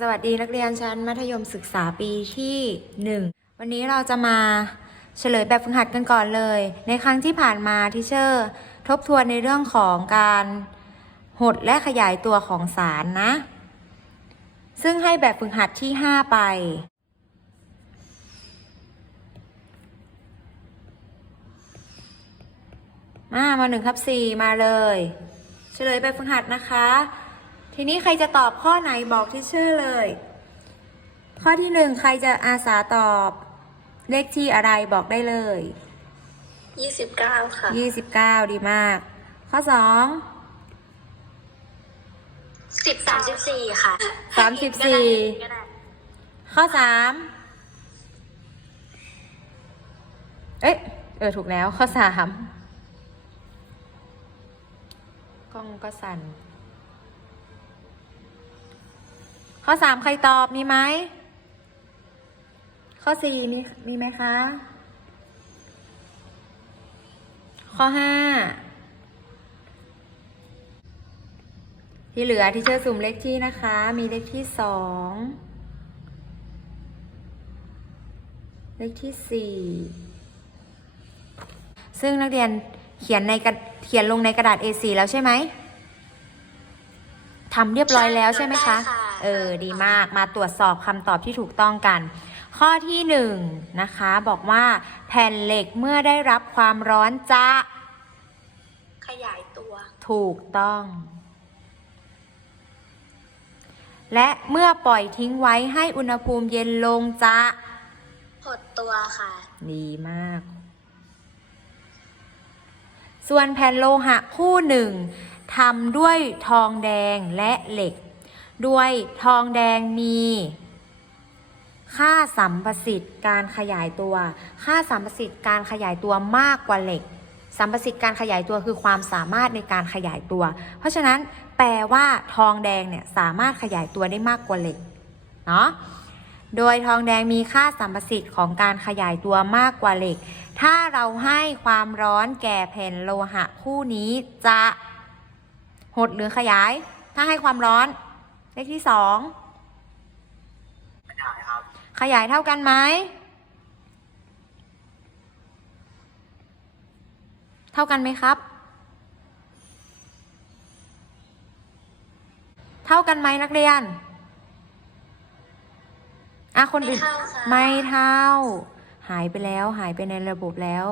สวัสดีนักเรียนชั้นมัธยมศึกษาปีที่ 1 วันนี้เราจะมาเฉลยแบบฝึกหัดกันก่อนเลย ในครั้งที่ผ่านมาทิเชอร์ทบทวนในเรื่องของการหดและขยายตัวของสารนะ ซึ่งให้แบบฝึกหัดที่ 5 ไป มามาหนึ่งครับสี่มาเลย เฉลยแบบฝึกหัดนะคะ ทีนี้ใครจะตอบข้อไหนบอกที่ชื่อเลย ข้อที่หนึ่งใครจะอาสาตอบเลขที่อะไรบอกได้เลยยี่สิบเก้าค่ะยี่สิบเก้าดีมาก ข้อสองสิบสามสิบสี่ค่ะสามสิบสี่ก็ได้ข้อสามเอ๊ะเออถูกแล้วข้อสามกล้องก็สั่น ข้อสามใครตอบมีไหม ข้อสี่มีมีไหมคะ ข้อห้าที่เหลือที่เชื่อสุ่มเลขที่นะคะ มีเลขที่สองเลขที่สี่ซึ่งนักเรียนเขียนในกระเขียนลงในกระดาษ A4 แล้วใช่ไหมทำเรียบร้อยแล้วใช่ไหมคะ เออดีมากมาตรวจสอบคำตอบที่ถูกต้องกัน ข้อที่หนึ่งนะคะบอกว่า แผ่นเหล็กเมื่อได้รับความร้อนจะ ขยายตัว ถูกต้อง และเมื่อปล่อยทิ้งไว้ให้อุณหภูมิเย็นลงจะหดตัวค่ะ ดีมาก ส่วนแผ่นโลหะคู่หนึ่งทำด้วยทองแดงและเหล็ก ด้วยทองแดงมี ค่าสัมประสิทธิ์การขยายตัว ค่าสัมประสิทธิ์การขยายตัวมากกว่าเหล็ก สัมประสิทธิ์การขยายตัวคือความสามารถในการขยายตัว เพราะฉะนั้นแปลว่าทองแดงเนี่ยสามารถขยายตัวได้มากกว่าเหล็กเนาะโดยทองแดงมีค่าสัมประสิทธิ์ของการขยายตัวมากกว่าเหล็ก ถ้าเราให้ความร้อนแก่แผ่นโลหะคู่นี้จะ หดหรือขยาย ถ้าให้ความร้อน เลขที่สองขยายครับ ขยายเท่ากันไหม เท่ากันไหมครับ เท่ากันไหมนักเรียนอะคนอื่นไม่เท่าค่ะไม่เท่าหายไปแล้วหายไปในระบบแล้ว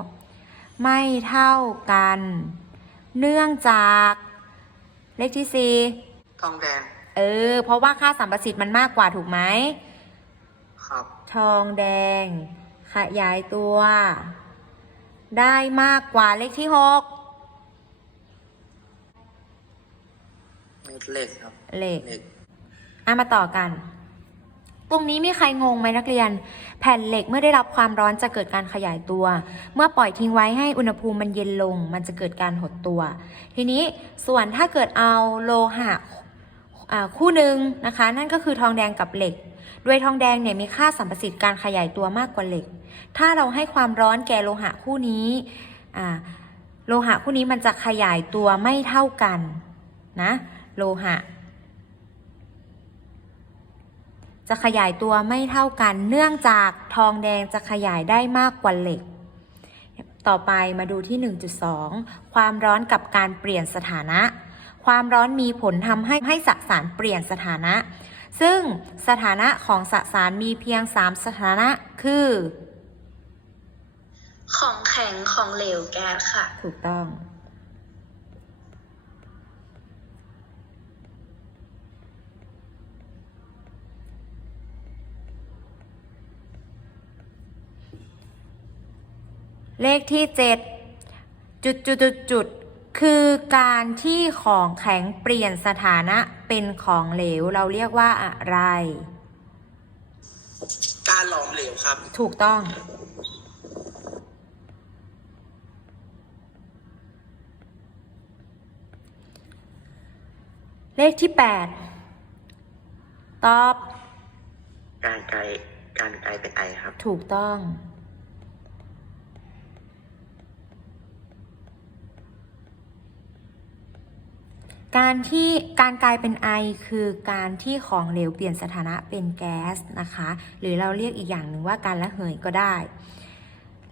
ไม่เท่ากัน เนื่องจาก เลขที่สี่ทองแดง เออ เพราะว่าค่าสัมประสิทธิ์มันมากกว่าถูกไหมครับ ทองแดง ขยายตัว ได้มากกว่าเลขที่หกเม็ดเหล็กครับเลขเหล็กอะมาต่อกัน ตรงนี้มีใครงงไหมนักเรียน แผ่นเหล็กเมื่อได้รับความร้อนจะเกิดการขยายตัว เมื่อปล่อยทิ้งไว้ให้อุณหภูมิมันเย็นลง มันจะเกิดการหดตัว ทีนี้ส่วนถ้าเกิดเอาโลหะอ่า คู่หนึ่งนะคะ นั่นก็คือทองแดงกับเหล็ก โดยทองแดงเนี่ยมีค่าสัมประสิทธิ์การขยายตัวมากกว่าเหล็ก ถ้าเราให้ความร้อนแก่โลหะคู่นี้โลหะคู่นี้มันจะขยายตัวไม่เท่ากันนะโลหะ จะขยายตัวไม่เท่ากัน เนื่องจากทองแดงจะขยายได้มากกว่าเหล็ก ต่อไปมาดูที่ 1.2 ความร้อนกับการเปลี่ยนสถานะ ความร้อนมีผลทำให้ให้สสารเปลี่ยนสถานะ ซึ่งสถานะของสสารมีเพียง 3 สถานะคือ ของแข็งของเหลวแก๊สค่ะ ถูกต้อง เลขที่ 7 จุดจุดจุดจุด คือการที่ของแข็งเปลี่ยนสถานะเป็นของเหลว เราเรียกว่าอะไร การหลอมเหลวครับ ถูกต้อง เลขที่8ตอบ การไกลการไกลเป็นไอครับ ถูกต้อง กการที่การกลายเป็นไอคือการที่ของเหลวเปลี่ยนสถานะเป็นแก๊สนะคะ หรือเราเรียกอีกอย่างหนึ่งว่าการระเหยก็ได้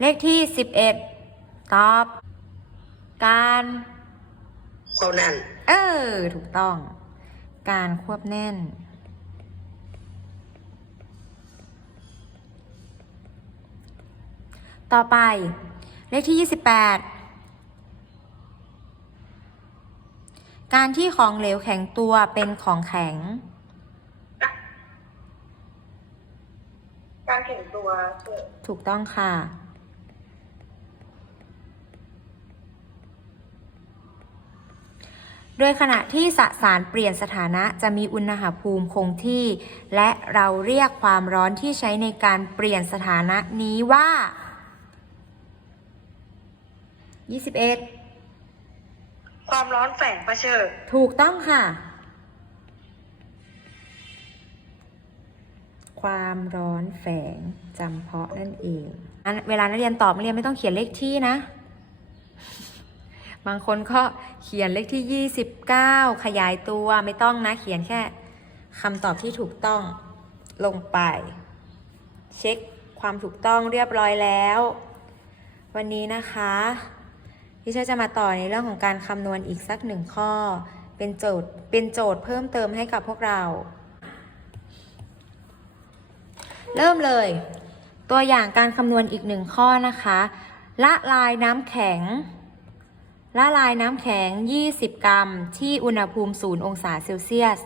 เลขที่ 11 ตอบ การความแน่น เออ ถูกต้อง การควบแน่น ต่อไป เลขที่ 28 การที่ของเหลวแข็งตัวเป็นของแข็ง การแข็งตัวคือถูกต้องค่ะ โดยขณะที่สสารเปลี่ยนสถานะจะมีอุณหภูมิคงที่ และเราเรียกความร้อนที่ใช้ในการเปลี่ยนสถานะนี้ว่า 21 ความร้อนแฝงประเชิดถูกต้องค่ะ ความร้อนแฝงจำเพาะนั่นเองอันเวลานักเรียนตอบนักเรียนไม่ต้องเขียนเลขที่นะ บางคนก็เขียนเลขที่ 29 ขยายตัวไม่ต้องนะ เขียนแค่คำตอบที่ถูกต้องลงไป เช็คความถูกต้องเรียบร้อยแล้ว วันนี้นะคะ ที่เชอร์จะมาต่อในเรื่องของการคำนวณอีกสักหนึ่งข้อ เป็นโจทย์เป็นโจทย์เพิ่มเติมให้กับพวกเรา เริ่มเลย ตัวอย่างการคำนวณอีกหนึ่งข้อนะคะ ละลายน้ำแข็ง ละลายน้ำแข็ง 20 กรัม ที่อุณหภูมิ 0 องศาเซลเซียส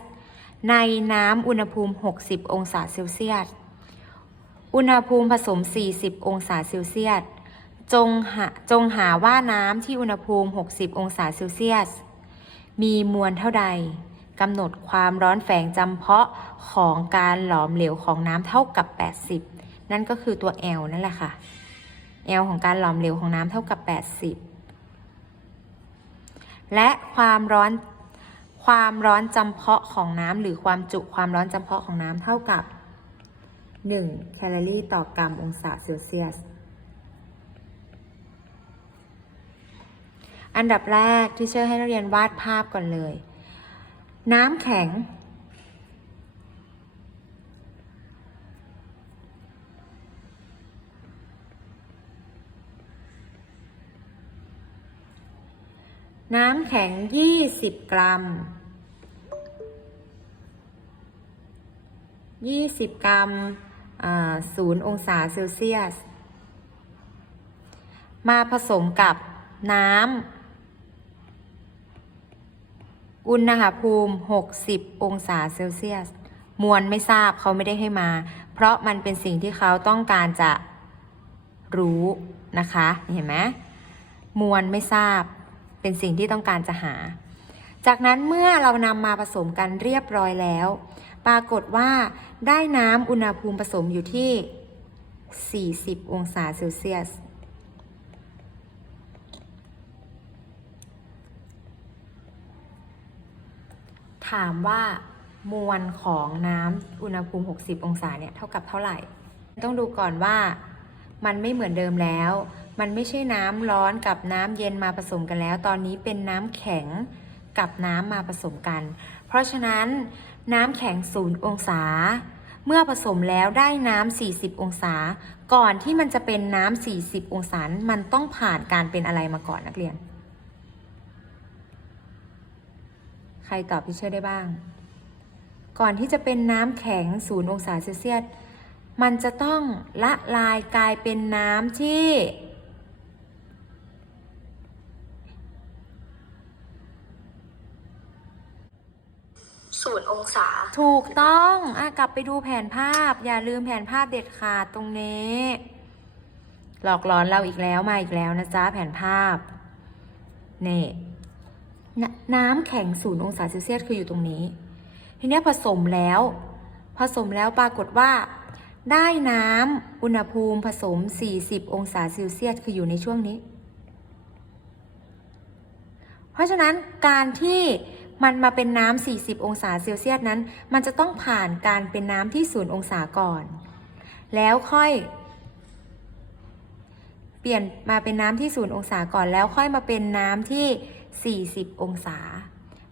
ในน้ำอุณหภูมิ 60 องศาเซลเซียส อุณหภูมิผสม 40 องศาเซลเซียส จงหาจงหาว่าน้ำที่อุณหภูมิ 60 องศาเซลเซียส มีมวลเท่าใดกำหนดความร้อนแฝงจำเพาะของการหลอมเหลวของน้ำเท่ากับ 80 นั่นก็คือตัว L นั่นแหละค่ะ L ของการหลอมเหลวของน้ำเท่ากับ 80 และความร้อนความร้อนจำเพาะของน้ำหรือความจุความร้อนจำเพาะของน้ำเท่ากับ 1 แคลอรี่ต่อกรัมองศาเซลเซียส อันดับแรกที่เชื่อให้นักเรียนวาดภาพก่อนเลย น้ำแข็ง น้ำแข็ง 20 กรัม 20 กรัมศูนย์องศาเซลเซียส มาผสมกับน้ำ อุณหภูมิ 60 องศาเซลเซียส มวลไม่ทราบเขาไม่ได้ให้มา เพราะมันเป็นสิ่งที่เขาต้องการจะรู้นะคะ เห็นไหมมวลไม่ทราบ เป็นสิ่งที่ต้องการจะหา จากนั้นเมื่อเรานำมาผสมกันเรียบร้อยแล้ว ปรากฏว่าได้น้ำอุณหภูมิผสมอยู่ที่ 40 องศาเซลเซียส ถามว่ามวลของน้ำอุณหภูมิ 60 องศาเนี่ยเท่ากับเท่าไหร่ ต้องดูก่อนว่ามันไม่เหมือนเดิมแล้ว มันไม่ใช่น้ำร้อนกับน้ำเย็นมาผสมกันแล้ว ตอนนี้เป็นน้ำแข็งกับน้ำมาผสมกัน เพราะฉะนั้นน้ำแข็ง 0 องศา เมื่อผสมแล้วได้น้ำ 40 องศา ก่อนที่มันจะเป็นน้ำ 40 องศา มันต้องผ่านการเป็นอะไรมาก่อนนักเรียน ใครตอบพี่เชื่อได้บ้าง ก่อนที่จะเป็นน้ำแข็ง0องศาเซลเซียส มันจะต้องละลายกลายเป็นน้ำที่ ศูนย์องศา ถูกต้องอะกลับไปดูแผนภาพ อย่าลืมแผนภาพเด็ดขาดตรงนี้ หลอกหลอนเราอีกแล้วมาอีกแล้วนะจ๊ะแผนภาพ นี่ นน้ำแข็งศูนย์องศาเซลเซียสคืออยู่ตรงนี้ ทีนี้ผสมแล้ว ผสมแล้วปรากฏว่า ได้น้ำอุณหภูมิผสม 40 องศาเซลเซียสคืออยู่ในช่วงนี้ เพราะฉะนั้นการที่มันมาเป็นน้ำ 40 องศาเซลเซียสนั้น มันจะต้องผ่านการเป็นน้ำที่0องศาก่อน แล้วค่อยเปลี่ยนมาเป็นน้ำที่0องศาก่อนแล้วค่อยมาเป็นน้ำที่ 40 องศา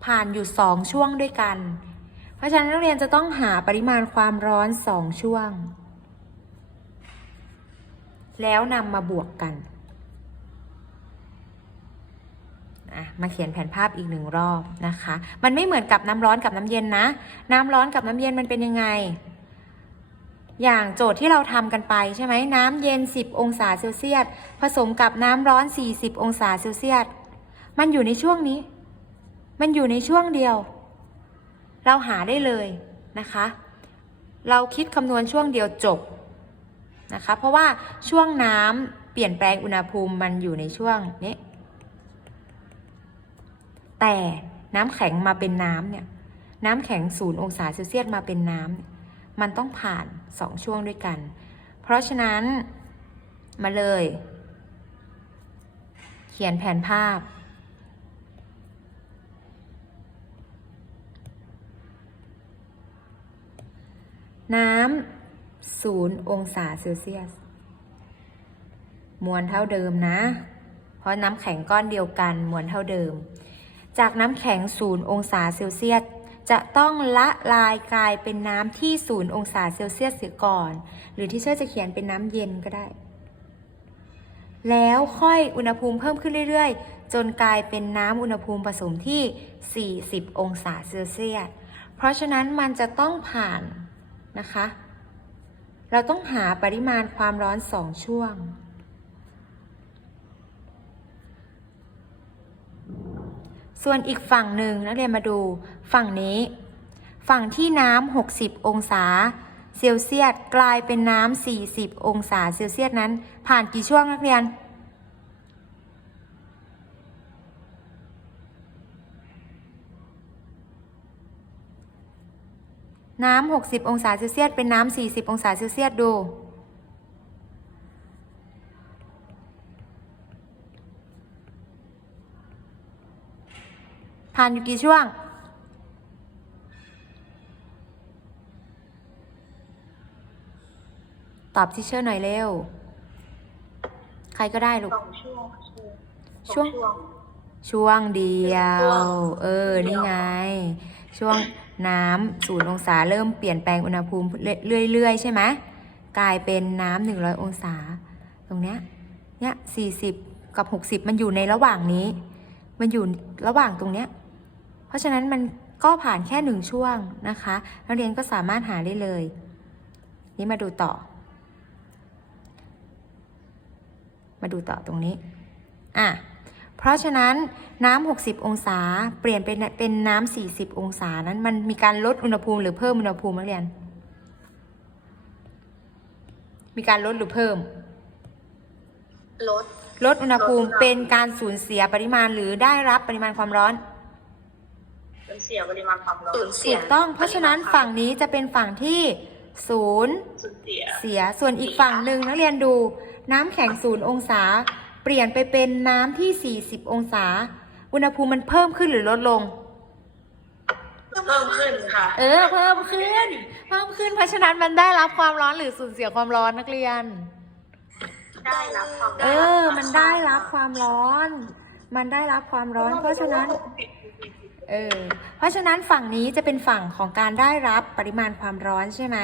ผ่านอยู่สองช่วงด้วยกัน เพราะฉะนั้นนักเรียนจะต้องหาปริมาณความร้อนสองช่วง แล้วนำมาบวกกันมาเขียนแผนภาพอีกหนึ่งรอบนะคะ มันไม่เหมือนกับน้ำร้อนกับน้ำเย็นนะ น้ำร้อนกับน้ำเย็นมันเป็นยังไง อย่างโจทย์ที่เราทำกันไปใช่ไหม น้ำเย็น 10 องศาเซลเซียส ผสมกับน้ำร้อน 40 องศาเซลเซียส มันอยู่ในช่วงนี้ มันอยู่ในช่วงเดียว เราหาได้เลยนะคะ เราคิดคำนวณช่วงเดียวจบนะคะ เพราะว่าช่วงน้ำเปลี่ยนแปลงอุณหภูมิมันอยู่ในช่วงนี้ แต่น้ำแข็งมาเป็นน้ำเนี่ย น้ำแข็งศูนย์องศาเซลเซียสมาเป็นน้ำ มันต้องผ่านสองช่วงด้วยกัน เพราะฉะนั้นมาเลย เขียนแผนภาพ น้ำศูนย์องศาเซลเซียส มวลเท่าเดิมนะ เพราะน้ำแข็งก้อนเดียวกันมวลเท่าเดิม จากน้ำแข็งศูนย์องศาเซลเซียสจะต้องละลายกลายเป็นน้ำที่ศูนย์องศาเซลเซียสเสียก่อน หรือที่เชื่อจะเขียนเป็นน้ำเย็นก็ได้ แล้วค่อยอุณหภูมิเพิ่มขึ้นเรื่อยๆ จนกลายเป็นน้ำอุณหภูมิผสมที่ 40 องศาเซลเซียส เพราะฉะนั้นมันจะต้องผ่าน นะคะ เราต้องหาปริมาณความร้อนสองช่วง ส่วนอีกฝั่งหนึ่งนักเรียนมาดูฝั่งนี้ ฝั่งที่น้ำ60 องศาเซลเซียสกลายเป็นน้ำ40 องศาเซลเซียสนั้น ผ่านกี่ช่วงนักเรียน น้ำ60 องศาเซลเซียสเป็นน้ำ40 องศาเซลเซียสดู ผ่านอยู่กี่ช่วง ตอบที่เชื่อหน่อยเร็ว ใครก็ได้ลูกสองช่วง ช่วงสอช่วงเดียช่ววงเออ นี่ไง ช่วง น้ำศูนย์องศาเริ่มเปลี่ยนแปลงอุณหภูมิเรื่อยๆ ใช่ไหมกลายเป็นน้ำหนึ่งร้อยองศา ตรงเนี้ยเนี้ยสี่สิบกับหกสิบมันอยู่ในระหว่างนี้ มันอยู่ระหว่างตรงเนี้ยเพราะฉะนั้นมันก็ผ่านแค่หนึ่งช่วงนะคะนักเรียนก็สามารถหาได้เลย นี่มาดูต่อ มาดูต่อตรงนี้ อะ เพราะฉะนั้นน้ำ 60 องศา เปลี่ยนเป็นเป็นน้ำ 40 องศานั้น มันมีการลดอุณหภูมิหรือเพิ่มอุณหภูมินักเรียน มีการลดหรือเพิ่ม ลด ลดอุณหภูมิลดอุณหภูมิเป็นการสูญเสียปริมาณหรือได้รับปริมาณความร้อนเป็นเสียปริมาณความร้อนสูญเสีถูยกต้อง เพราะฉะนั้นฝั่งนี้จะเป็นฝั่งที่ศูนย์สูญเสียเสีย ส่วนอีกฝั่งหนึ่งนักเรียนดู น้ำแข็งศูนย์องศาเปลี่ยนไปเป็นน้ำที่ 40 องศา อุณหภูมิมันเพิ่มขึ้นหรือลดลง เพิ่มขึ้นค่ะ เออ เพิ่มขึ้น เพิ่มขึ้น เพราะฉะนั้นมันได้รับความร้อนหรือสูญเสียความร้อนนักเรียน ได้รับความเออ มันได้รับความร้อน มันได้รับความร้อน เพราะฉะนั้น เออ เพราะฉะนั้นฝั่งนี้จะเป็นฝั่งของการได้รับปริมาณความร้อนใช่ไหม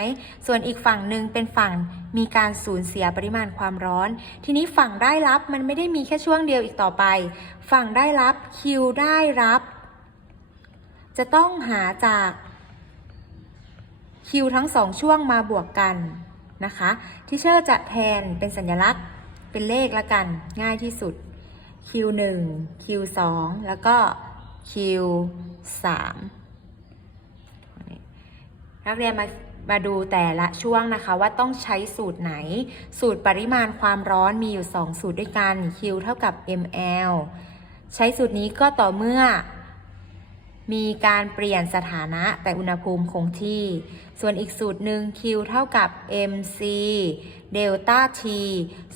ส่วนอีกฝั่งหนึ่งเป็นฝั่งมีการสูญเสียปริมาณความร้อน ทีนี้ฝั่งได้รับมันไม่ได้มีแค่ช่วงเดียวอีกต่อไป ฝั่งได้รับคิวได้รับ จะต้องหาจากคิวทั้งสองช่วงมาบวกกันนะคะที่เชอร์จะแทนเป็นสัญลักษณ์เป็นเลขละกันง่ายที่สุด Q1 Q2 แล้วก็ Q3 นักเรียนมามาดูแต่ละช่วงนะคะว่าต้องใช้สูตรไหน สูตรปริมาณความร้อนมีอยู่ 2 สูตรด้วยกัน Q เท่ากับ ml ใช้สูตรนี้ก็ต่อเมื่อ มีการเปลี่ยนสถานะแต่อุณหภูมิคงที่ ส่วนอีกสูตรหนึ่ง Q เท่ากับ mc เดลต้า t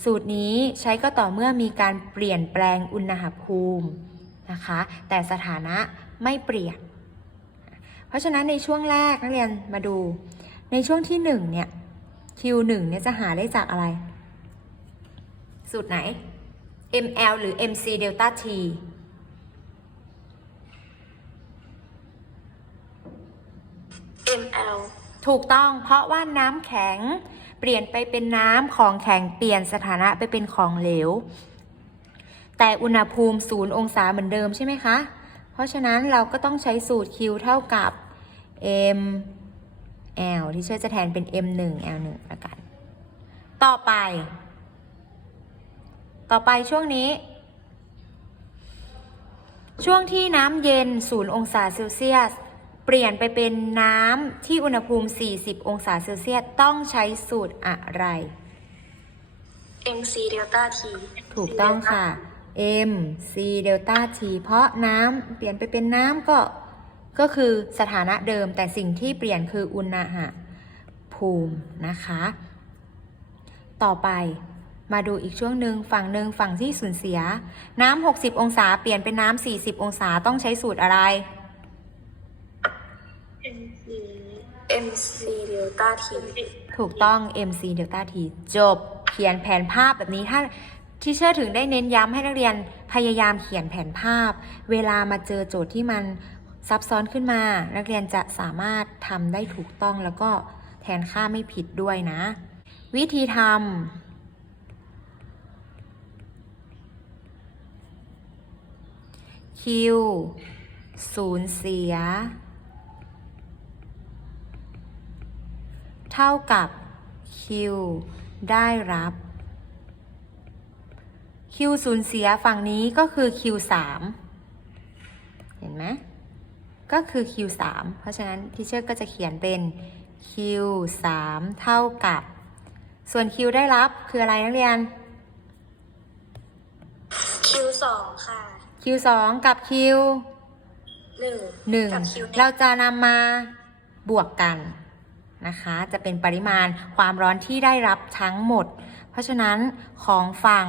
สูตรนี้ใช้ก็ต่อเมื่อมีการเปลี่ยนแปลงอุณหภูมิ นะคะ แต่สถานะไม่เปลี่ยน เพราะฉะนั้นในช่วงแรกนักเรียนมาดู ในช่วงที่1เนี่ย Q1 เนี่ยจะหาได้จากอะไร สูตรไหน ml หรือ mc เดลต้า t ml ถูกต้องเพราะว่าน้ำแข็งเปลี่ยนไปเป็นน้ำของแข็งเปลี่ยนสถานะไปเป็นของเหลว แต่อุณหภูมิศูนย์องศาเหมือนเดิมใช่ไหมคะ เพราะฉะนั้นเราก็ต้องใช้สูตร Q เท่ากับ m L ที่เชื่อจะแทนเป็น m 1 L 1ละกัน ต่อไป ต่อไปช่วงนี้ ช่วงที่น้ำเย็น 0 องศาเซลเซียส เปลี่ยนไปเป็นน้ำที่อุณหภูมิ 40 องศาเซลเซียส ต้องใช้สูตรอะไร mc delta t ถูกต้องค่ะ m c เดลต้า t เพราะน้ำเปลี่ยนไปเป็นน้ำก็ก็คือสถานะเดิมแต่สิ่งที่เปลี่ยนคืออุณหภูมินะคะ ต่อไปมาดูอีกช่วงหนึ่งฝั่งหนึ่งฝั่งที่สูญเสีย น้ำ 60 องศา เปลี่ยนเป็นน้ำ 40 องศาต้องใช้สูตรอะไร mc mc delta t ถูกต้อง mc delta t จบ เขียนแผนภาพแบบนี้ถ้า ที่เชื่อถึงได้เน้นย้ำให้นักเรียนพยายามเขียนแผนภาพ เวลามาเจอโจทย์ที่มันซับซ้อนขึ้นมา นักเรียนจะสามารถทำได้ถูกต้องแล้วก็แทนค่าไม่ผิดด้วยนะ วิธีทำ Q สูญเสีย เท่ากับ Q ได้รับ Q สูญเสียฝั่งนี้ก็คือ Q 3เห็นไหมก็คือ Q 3เพราะฉะนั้นทีเชอร์ก็จะเขียนเป็น Q 3เท่ากับ ส่วน Q ได้รับคืออะไรนักเรียน q 2ค่ะ Q 2กับ Q 1กับ q 1เราจะนำมาบวกกันนะคะ จะเป็นปริมาณความร้อนที่ได้รับทั้งหมด เพราะฉะนั้นของฝั่ง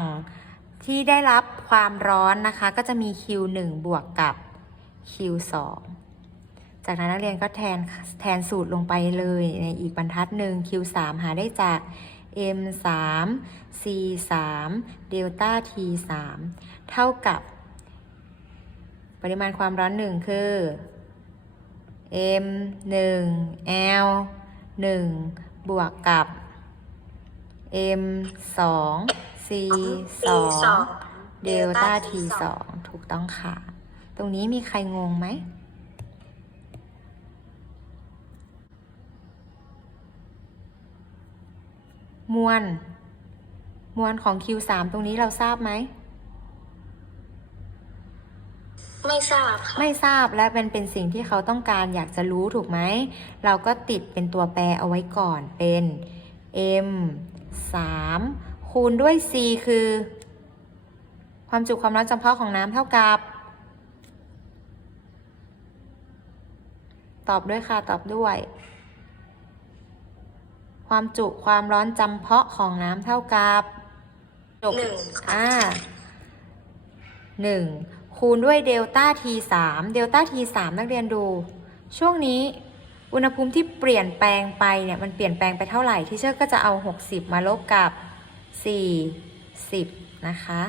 ที่ได้รับความร้อนนะคะ ก็จะมี Q1 บวกกับ Q2 จากนั้นนักเรียนก็แทนแทนสูตรลงไปเลยในอีกบรรทัดหนึ่ง Q3 หาได้จาก M3 C3 เดลต้า T3 เท่ากับ ปริมาณความร้อนหนึ่งคือ m 1 l 1 บวกกับ m 2 c 2เดลต้า t 2ถูกต้องค่ะ ตรงนี้มีใครงงไหม มวล มวลของ Q3 ตรงนี้เราทราบไหม ไม่ทราบค่ะ ไม่ทราบและเป็นเป็นสิ่งที่เขาต้องการอยากจะรู้ถูกไหม เราก็ติดเป็นตัวแปรเอาไว้ก่อนเป็น m 3 คูณด้วย c คือ ความจุความร้อนจำเพาะของน้ำเท่ากับ ตอบด้วยค่ะ ตอบด้วย ความจุความร้อนจำเพาะของน้ำเท่ากับจบหนึ่งอ่าหนึ่งคูณด้วยเดลต้า t 3เดลต้า t 3นักเรียนดู ช่วงนี้อุณหภูมิที่เปลี่ยนแปลงไปเนี่ยมันเปลี่ยนแปลงไปเท่าไหร่ที่เชื่อก็จะเอา 60 มาลบกับ 40 นะคะ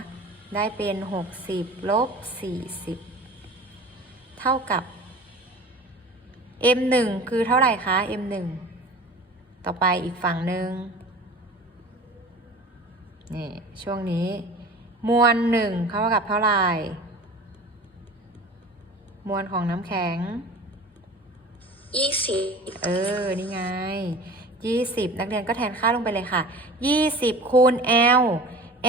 ได้เป็น 60 ลบ 40 เท่ากับ m 1คือเท่าไหร่คะ m 1ต่อไปอีกฝั่งหนึ่งนี่ช่วงนี้ มวลหนึ่งเท่ากับเท่าไหร่ มวลของน้ำแข็งยี่สิบเออ นี่ไง ยี่สิบนักเรียนก็แทนค่าลงไปเลยค่ะยี่สิบคูณ L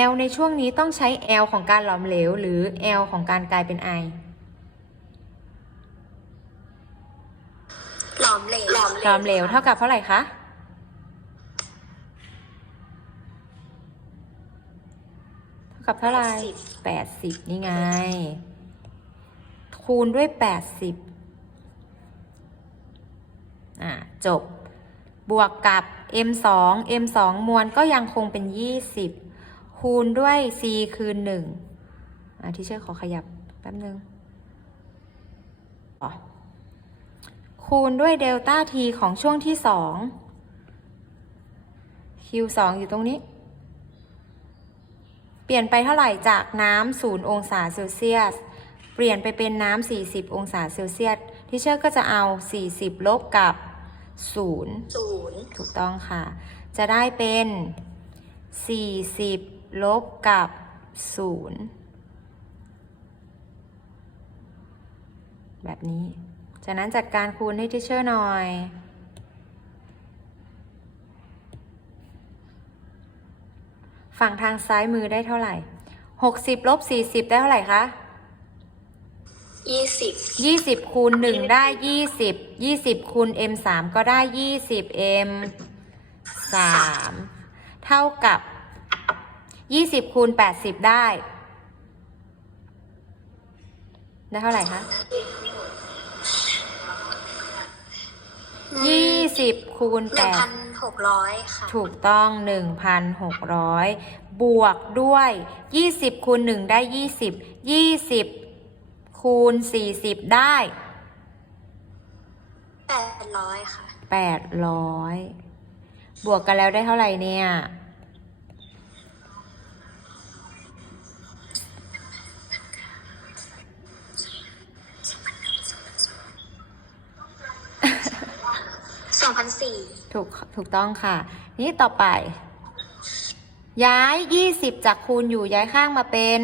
L ในช่วงนี้ต้องใช้ L ของการหลอมเหลว หรือ L ของการกลายเป็นไอ หลอมเหลว หลอมเหลวเท่ากับเท่าไหร่คะ เท่ากับเท่าไหร่แปดสิบนี่ไง คูณด้วยแปดสิบอะจบ บวกกับ m 2 m 2 มวลก็ยังคงเป็น 20 คูณด้วย c คือ1อะที่เชื่อขอขยับแป๊บนึงคูณด้วยเดลต้า t ของช่วงที่ 2 q 2 อยู่ตรงนี้ เปลี่ยนไปเท่าไหร่จากน้ำ0องศาเซลเซียส เปลี่ยนไปเป็นน้ำ40 องศาเซลเซียส ที่เชื่อก็จะเอา 40 ลบกับ ศูนย์ศูนย์ถูกต้องค่ะ จะได้เป็น 40 ลบกับ0แบบนี้ จากนั้นจัดการคูณให้ทิเชอร์หน่อย ฝั่งทางซ้ายมือได้เท่าไหร่ 60 ลบ 40 ได้เท่าไหร่คะ ยี่สิบยี่สิบคูณหนึ่งได้ยี่สิบยี่สิบคูณ m สามก็ได้ยี่สิบ m สามเท่ากับยี่สิบคูณแปดสิบได้ ได้เท่าไหร่คะยี่สิบคูณหแปนึ่งดพันหกร้อยค่ะถูกต้อง1,600บวกด้วย20คูณ1ได้20 20 คูณ 40 ได้ แปดร้อยค่ะ 800 บวกกันแล้วได้เท่าไหร่เนี่ย สองพันสี่ถูกถูกต้องค่ะ นี่ต่อไป ย้าย 20 จากคูณอยู่ย้ายข้างมาเป็น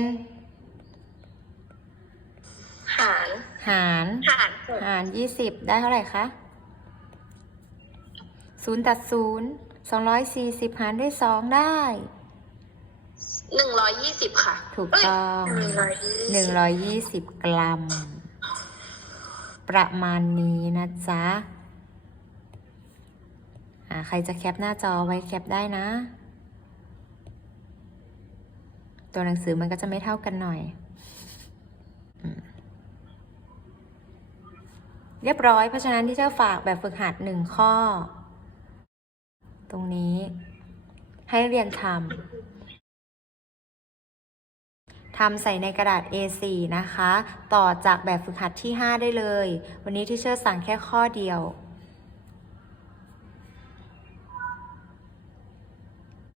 หารหารหารหกหาร20ได้เท่าไหร่คะ0ตัด0 240หารด้วย2ได้หนึ่งร้อยยี่สิบค่ะ ถูกต้องหนึ่งร้อยยี่สิบ120กรัม ประมาณนี้นะจ๊ะอ่าใครจะแคปหน้าจอไว้แคปได้นะ ตัวหนังสือมันก็จะไม่เท่ากันหน่อยอืม เรียบร้อย เพราะฉะนั้นที่เจ้าฝากแบบฝึกหัดหนึ่งข้อ ตรงนี้ให้เรียนทำทำใส่ในกระดาษ A4 นะคะ ต่อจากแบบฝึกหัดที่ 5 ได้เลย วันนี้ที่เชอร์สั่งแค่ข้อเดียว